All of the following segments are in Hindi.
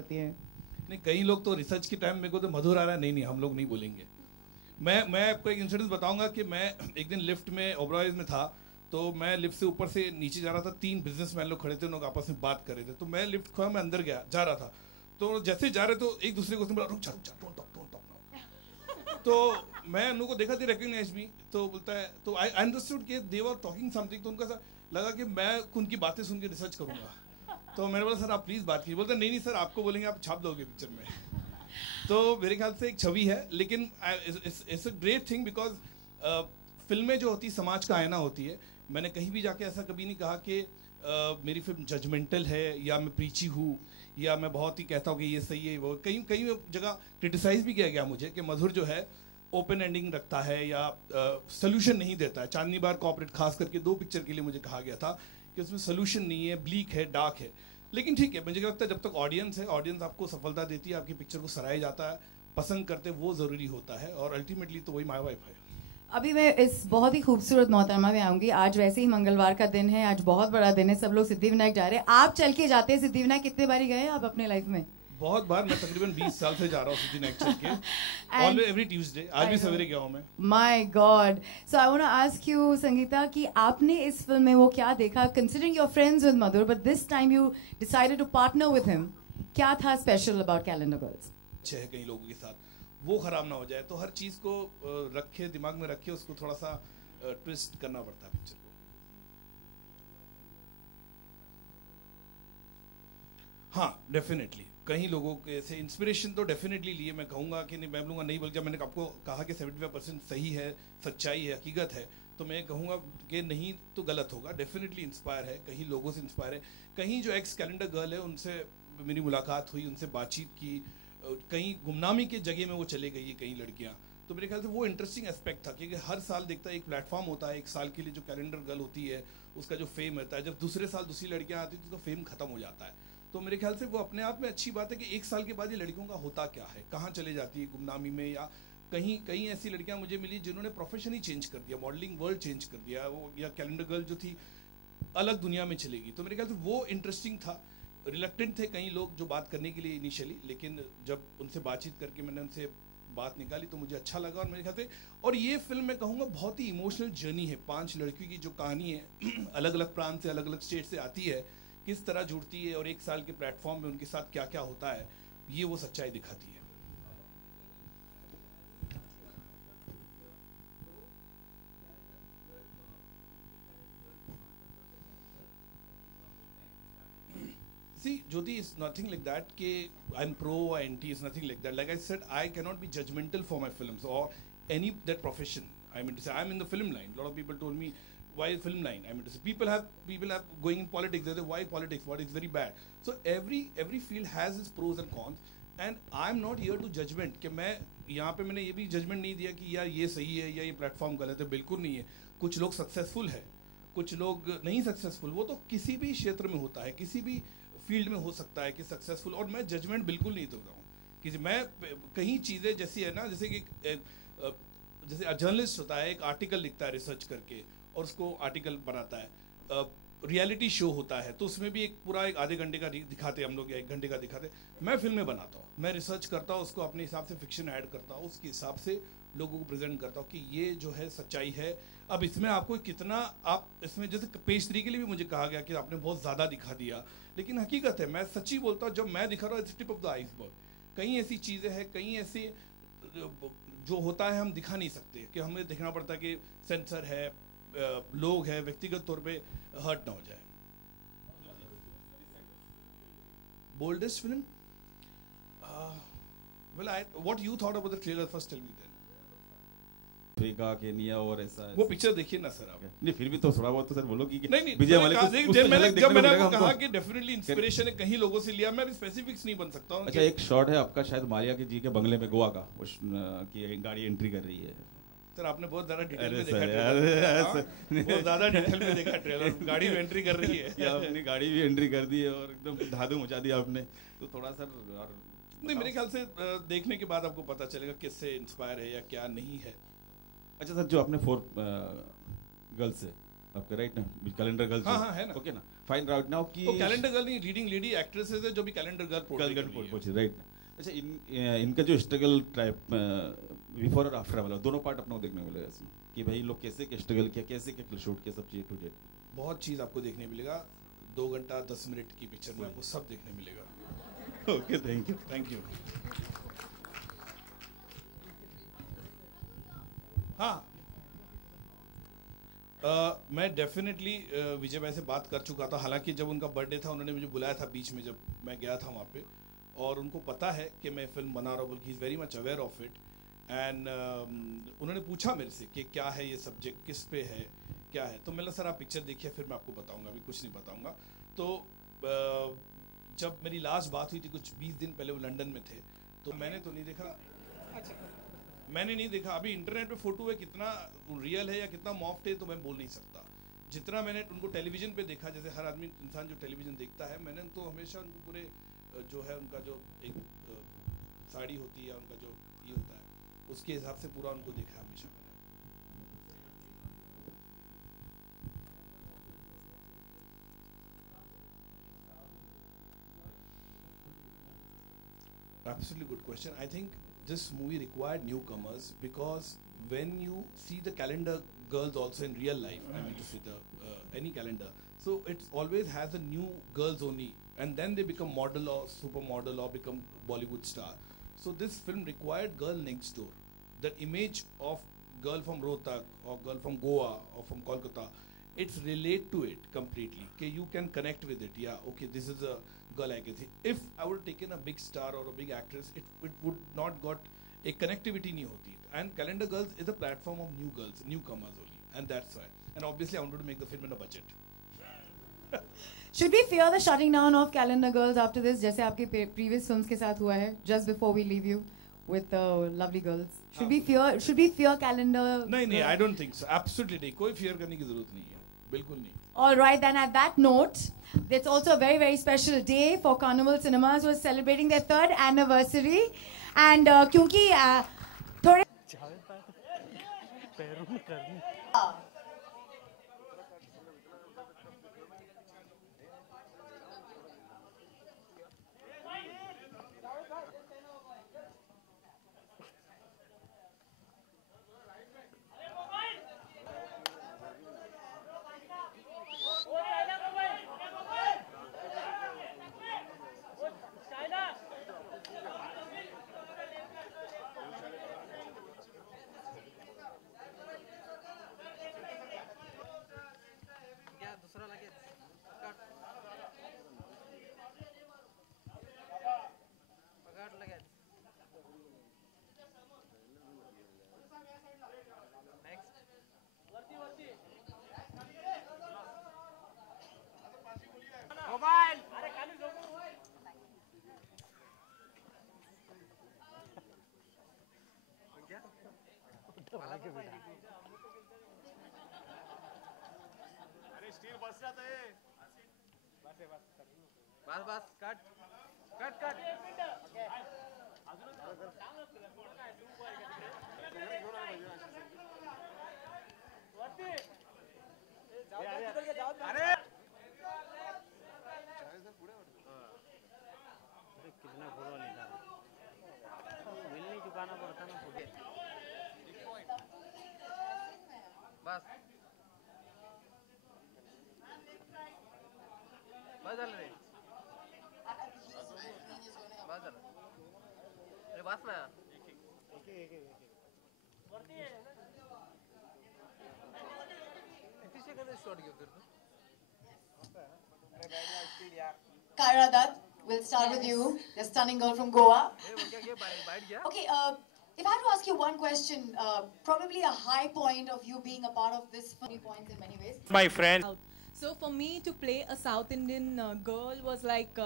जाती हैं। नहीं, कई लोग तो रिसर्च के टाइम मेरे को तो मधुर आ रहा है, नहीं हम लोग नहीं बोलेंगे। मैं आपको एक इंसिडेंट बताऊंगा कि मैं एक दिन लिफ्ट में ओबरॉयज में था, तो मैं लिफ्ट से ऊपर से नीचे जा रहा था, 3 बिजनेसमैन लोग खड़े थे, उन लोग आपस में बात कर रहे थे। तो मैं लिफ्ट खोया, मैं अंदर गया जा रहा था, तो जैसे जा रहे तो एक दूसरे को बोला रुक जा डोंट टॉक नाउ। तो मैं उनको देखा, दे रिकॉग्नाइज मी, तो बोलता है, तो आई अंडरस्टूड कि दे वर टॉकिंग समथिंग, तो उनका सर लगा कि मैं उनकी बातें सुन के रिसर्च करूंगा। तो मैंने बोला सर आप प्लीज बात कीजिए। बोलते नहीं सर आपको बोलेंगे आप छाप दोगे पिक्चर में। तो मेरे ख्याल से एक छवि है, लेकिन it's a great thing because फिल्में जो होती समाज का आईना होती है। मैंने कहीं भी जाके ऐसा कभी नहीं कहा कि मेरी फिल्म जजमेंटल है या मैं प्रीची हूँ या मैं बहुत ही कहता हूँ कि ये सही है वो। कई कई जगह क्रिटिसाइज भी किया गया मुझे कि मधुर जो है ओपन एंडिंग रखता है या सोल्यूशन नहीं देता है। चांदनी बार कॉर्पोरेट खास करके 2 पिक्चर के लिए मुझे कहा गया था कि उसमें सोल्यूशन नहीं है, ब्लीक है, डार्क है। लेकिन ठीक है, मुझे लगता है जब तक ऑडियंस है, ऑडियंस आपको सफलता देती है, आपकी पिक्चर को सराहा जाता है, पसंद करते, वो ज़रूरी होता है। और अल्टीमेटली तो वही माय वाइफ है। अभी मैं इस बहुत ही खूबसूरत मोहतरमा में आऊंगी। आज वैसे ही मंगलवार का दिन है, आज बहुत बड़ा दिन है, सब लोग सिद्धिविनायक जा रहे हैं। आप चल के जाते हैं सिद्धिविनायक, कितने बारी गए आप अपने लाइफ में? बहुत बार, मैं तकरीबन 20 साल से जा रहा हूँ सिद्धिविनायक चल के, ऑलवेज एवरी ट्यूसडे। आज भी सवेरे गया हूँ मैं। My God. So I want to ask you Sangeeta कि आपने इस फिल्म में वो क्या देखा, considering your friends with Madhur but this time you decided to partner with him, क्या था स्पेशल अबाउट कैलेंडर गर्ल्स? अच्छे है कई लोगों के साथ, वो खराब ना हो जाए, तो हर चीज को रखे, दिमाग में रखे, उसको थोड़ा सा ट्विस्ट करना पड़ता है पिक्चर को। हाँ डेफिनेटली, कई लोगों के से इंस्पिरेशन तो डेफिनेटली लिए। मैं कहूँगा कि नहीं, मैं बोलूँगा नहीं, बल्कि मैंने आपको कहा कि 75% सही है, सच्चाई है, हकीकत है, तो मैं कहूँगा कि नहीं तो गलत होगा। डेफिनेटली इंस्पायर है, कहीं लोगों से इंस्पायर है, कहीं जो एक्स कैलेंडर गर्ल है उनसे मेरी मुलाकात हुई, उनसे बातचीत की, कहीं गुमनामी के जगह में वो चले गई है कई लड़कियाँ। तो मेरे ख्याल से वो इंटरेस्टिंग एस्पेक्ट था, क्योंकि हर साल देखता है एक प्लेटफॉर्म होता है, एक साल के लिए जो कैलेंडर गर्ल होती है उसका जो फेम रहता है, जब दूसरे साल दूसरी लड़कियाँ आती है तो उसका फेम खत्म हो जाता है। तो मेरे ख्याल से वो अपने आप में अच्छी बात है कि एक साल के बाद ये लड़कियों का होता क्या है, कहाँ चले जाती है गुमनामी में, या कहीं कहीं ऐसी लड़कियां मुझे मिली जिन्होंने प्रोफेशन ही चेंज कर दिया, मॉडलिंग वर्ल्ड चेंज कर दिया, वो या कैलेंडर गर्ल जो थी अलग दुनिया में चलेगी। तो मेरे ख्याल से वो इंटरेस्टिंग था। रिलक्टेंट थे कई लोग जो बात करने के लिए इनिशियली, लेकिन जब उनसे बातचीत करके मैंने उनसे बात निकाली तो मुझे अच्छा लगा। और मेरे ख्याल से, और ये फिल्म मैं कहूँगा बहुत ही इमोशनल जर्नी है, 5 लड़कियों की जो कहानी है अलग अलग प्रांत से, अलग अलग स्टेट से आती है, किस तरह जुड़ती है और एक साल के प्लेटफॉर्म में उनके साथ क्या क्या होता है, ये वो सच्चाई दिखाती है। See, Jyoti, it's nothing like that कि I'm pro or anti, it's nothing like that. Like I said, I cannot be judgmental for my films or any that profession. I mean to say, I'm in the film line. A lot of people told me, why film line? I mean to say, people have going in politics. They say, why politics? What is very bad. So every field has its pros and cons, and I'm not here to judgment कि मैं यहाँ पे मैंने ये भी judgment नहीं दिया कि यार ये सही है या ये प्लेटफॉर्म गलत है, बिल्कुल नहीं है। कुछ लोग सक्सेसफुल है, कुछ लोग नहीं सक्सेसफुल, वो तो किसी भी क्षेत्र में होता है, किसी भी फील्ड में हो सकता है कि सक्सेसफुल। और मैं जजमेंट बिल्कुल नहीं देता हूँ कि मैं कहीं चीज़ें जैसी है ना, जैसे कि जैसे जर्नलिस्ट होता है, एक आर्टिकल लिखता है रिसर्च करके और उसको आर्टिकल बनाता है, रियलिटी शो होता है तो उसमें भी एक पूरा एक आधे घंटे का दिखाते हैं हम लोग या 1 घंटे का दिखाते। मैं फिल्में बनाता हूँ, मैं रिसर्च करता हूँ, उसको अपने हिसाब से फिक्शन ऐड करता हूँ, उसके हिसाब से लोगों को प्रेजेंट करता हूँ कि ये जो है सच्चाई है। अब इसमें आपको कितना, आप इसमें जैसे पेज 3 के लिए भी मुझे कहा गया कि आपने बहुत ज़्यादा दिखा दिया, लेकिन हकीकत है, मैं सच्ची बोलता हूँ, जब मैं दिखा रहा हूँ its tip of the iceberg. कई ऐसी चीज़ें हैं, कई ऐसे जो होता है हम दिखा नहीं सकते, कि हमें देखना पड़ता है कि सेंसर है, लोग है, व्यक्तिगत तौर पे हर्ट ना हो जाए। Boldest film, well, what you thought about the trailer? First tell me then. Africa, Kenya और ऐसा वो पिक्चर देखिए ना सर आप। नहीं फिर भी तो थोड़ा बहुत तो सर बोलो कि नहीं विजय वाले जब मैंने आपको कहा कि डेफिनेटली इंस्पिरेशन है, कहीं लोगों से लिया, मैं अभी स्पेसिफिक्स नहीं बन सकता हूँ। अच्छा, एक शॉट है आपका शायद मारिया के जी के बंगले में गोवा का, उस की गाड़ी एंट्री कर रही है। सर आपने बहुत ज्यादा डिटेल में देखा ट्रेलर, बहुत ज्यादा डिटेल में देखा ट्रेलर, गाड़ी में एंट्री कर रही है। आपने गाड़ी भी एंट्री कर दी है और एकदम धाधु मचा दिया आपने, तो थोड़ा सर और नहीं, मेरे ख्याल से देखने के बाद आपको पता चलेगा किससे इंस्पायर है या क्या नहीं है। अच्छा सर, जो आपने 4 गर्ल्स से आपके राइट ना कैलेंडर गर्ल्स हाँ है ना ओके ना फाइन राइट नाउ की वो कैलेंडर गर्ल नहीं रीडिंग लेडी एक्ट्रेसेस है जो भी कैलेंडर गर्ल पोर्ट्रे राइट ना अच्छा इनका जो स्ट्रगल टाइप बिफोर और आफ्टर वाला दोनों पार्ट अपने को देखने मिलेगा इसमें कि भाई लोग कैसे के स्ट्रगल किया कैसे के शूट किया सब चीज टू जेड बहुत चीज आपको देखने मिलेगा 2 घंटा 10 मिनट की पिक्चर में आपको सब देखने मिलेगा ओके थैंक यू हाँ मैं डेफिनेटली विजय भाई से बात कर चुका था हालांकि जब उनका बर्थडे था उन्होंने मुझे बुलाया था बीच में जब मैं गया था वहाँ पे और उनको पता है कि मैं फिल्म बना रहा हूँ बल्कि is very much aware of it and उन्होंने पूछा मेरे से कि क्या है ये सब्जेक्ट किस पे है क्या है तो मैंने सर आप पिक्चर देखिए फिर मैं आपको बताऊंगा अभी कुछ नहीं बताऊंगा तो जब मेरी लास्ट बात हुई थी कुछ 20 दिन पहले वो लंदन में थे तो मैंने तो नहीं देखा मैंने नहीं देखा अभी इंटरनेट पे फोटो है कितना रियल है या कितना मॉफ्ट है तो मैं बोल नहीं सकता जितना मैंने उनको टेलीविजन पे देखा जैसे हर आदमी इंसान जो टेलीविजन देखता है मैंने तो हमेशा उनको पूरे जो है उनका जो एक साड़ी होती है उनका जो ये होता है उसके हिसाब से पूरा उनको देखा है हमेशा मैंने Absolutely good question. I think this movie required newcomers because when you see the calendar girls also in real life, I mean to say the any calendar, so it always has a new girls only, and then they become model or supermodel or become Bollywood star. So this film required girl next door. The image of girl from Rohtak or girl from Goa or from Kolkata, it's relate to it completely. Okay, you can connect with it. Yeah, okay, this is a girl I can see. If I would have taken a big star or a big actress, it would not got a connectivity nahi hoti. And Calendar Girls is a platform of new girls, newcomers only, and that's why. And obviously, I wanted to make the film in a budget. Should we fear the shutting down of Calendar Girls after this, जैसे आपके previous films के साथ हुआ है? Just before we leave you with the lovely girls, should we fear Calendar? नहीं, I don't think so. Absolutely नहीं. कोई fear करने की जरूरत नहीं है. बिल्कुल नहीं. All right, then at that note, it's also a very, very special day for Carnival Cinemas, who is celebrating their 3rd anniversary. And क्योंकि थोड़े बस कट अरे कितना फोटो निकाला बिल नहीं चुकाना पड़ता ना फोटो बस चल रही बस चल अरे बस ना एक किसी सेकंड शॉट घेऊ तर Kyra Dutt, we'll start with you, the stunning girl from Goa. Okay, if I had to ask you one question, probably a high point of you being a part of this funny points in many ways. My friend. So for me to play a South Indian girl was like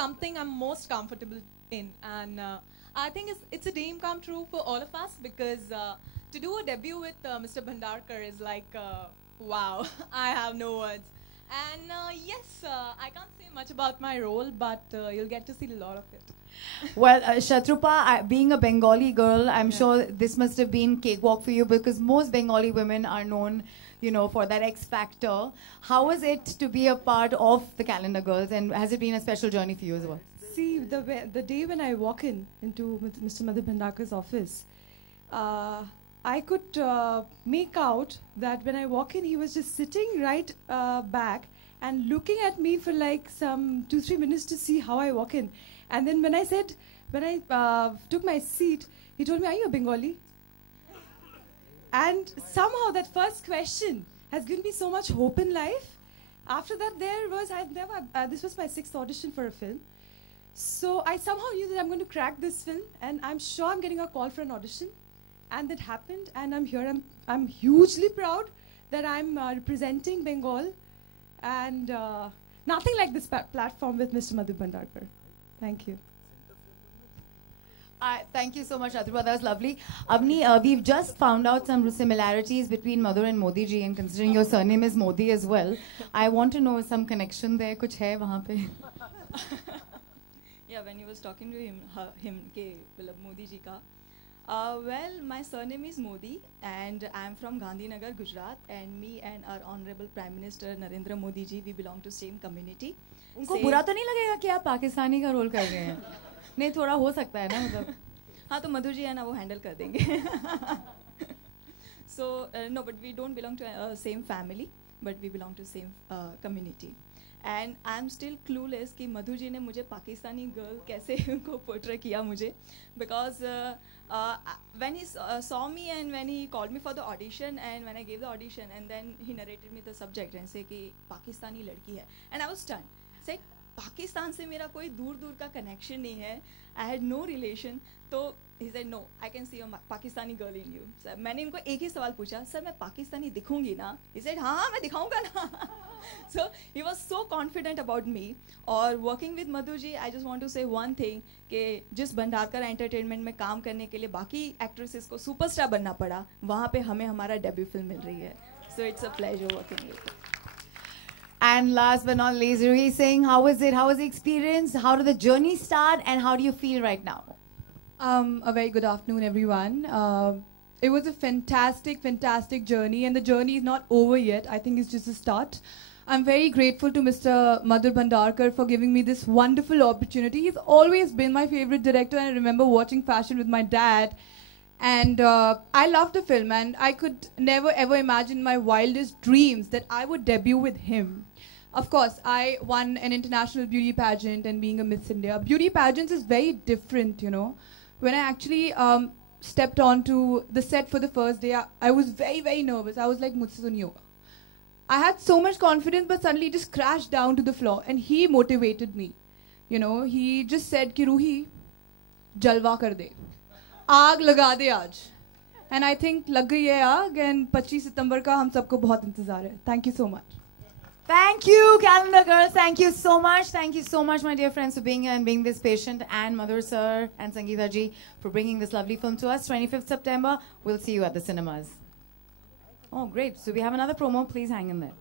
something I'm most comfortable in, and I think it's a dream come true for all of us because to do a debut with Mr. Bhandarkar is like wow. I have no words. And yes, I can't say much about my role, but you'll get to see a lot of it. Well, Shatrupa, being a Bengali girl, I'm sure this must have been cakewalk for you because most Bengali women are known for that X factor. How was it to be a part of the Calendar Girls, and has it been a special journey for you as well? See, the day when I walk into Mr. Madhur Bhandarkar's office, I could make out that when I walk in, he was just sitting right back and looking at me for like some 2-3 minutes to see how I walk in. And then when I took my seat, he told me, "Are you a Bengali?" And somehow that first question has given me so much hope in life. After that, this was my 6th audition for a film. So I somehow knew that I'm going to crack this film, and I'm sure I'm getting a call for an audition. And that happened, and I'm here. I'm hugely proud that I'm representing Bengal, and nothing like this platform with Mr. Madhur Bhandarkar. Thank you. Thank you so much, Athurva. That was lovely. Avni, we've just found out some similarities between Madhur and Modi ji, and considering your surname is Modi as well, I want to know some connection there. Kuch hai wahan pe? Yeah, when he was talking to him ke Modi ji ka. Well, my surname is Modi, and I am from Gandhinagar, Gujarat, and me and our Honorable Prime Minister Narendra Modi ji, we belong to same community. उनको बुरा तो नहीं लगेगा कि आप पाकिस्तानी का रोल कर रहे हैं? नहीं, थोड़ा हो सकता है ना, मतलब. हाँ, तो मधुर जी है ना, वो हैंडल कर देंगे. So no, but we don't belong to same family, but we belong to same community. And I'm still clueless कि मधु जी ने मुझे पाकिस्तानी गर्ल कैसे उनको पोर्ट्रे किया मुझे, because when he saw me and when he called me for the audition and when I gave the audition and then he narrated me the subject and say कि पाकिस्तानी लड़की है, and I was stunned. Said Pakistan से मेरा कोई दूर का connection नहीं है, I had no relation. तो he said no, I can see a Pakistani girl in you. So, मैंने इनको एक ही सवाल पूछा, सर मैं पाकिस्तानी दिखूंगी ना? He said हाँ मैं दिखाऊंगा ना. So he was so confident about me. और working with Madhu ji, I just want to say one thing कि जिस भंडारकर एंटरटेनमेंट में काम करने के लिए बाकी एक्ट्रेसेस को सुपरस्टार बनना पड़ा, वहाँ पे हमें हमारा डेब्यू फिल्म मिल रही है. So it's a pleasure working with you. And last but not least, Ruhi Singh, how was it? How was the experience? How did the journey start? And how do you feel right now? A very good afternoon, everyone. It was a fantastic journey, and the journey is not over yet. I think it's just a start. I'm very grateful to Mr. Madhur Bhandarkar for giving me this wonderful opportunity. He's always been my favorite director, and I remember watching Fashion with my dad. And I loved the film, and I could never ever imagine in my wildest dreams that I would debut with him. Of course, I won an international beauty pageant and being a Miss India. Beauty pageants is very different, you know. When I actually stepped onto the set for the first day, I was very nervous. I was like, mujhse to nahi hoga. I had so much confidence, but suddenly it just crashed down to the floor. And he motivated me. You know, he just said, ki Ruhi, jalwa kar de. Aag laga de aaj. And I think lag gayi hai aag, and 25 September ka hum sabko bahut intezar hai. Thank you so much. Thank you, Calendar Girls. Thank you so much. Thank you so much, my dear friends, for being here and being this patient. And Madhur sir and Sangeeta ji for bringing this lovely film to us. 25th September, we'll see you at the cinemas. Oh, great. So we have another promo. Please hang in there.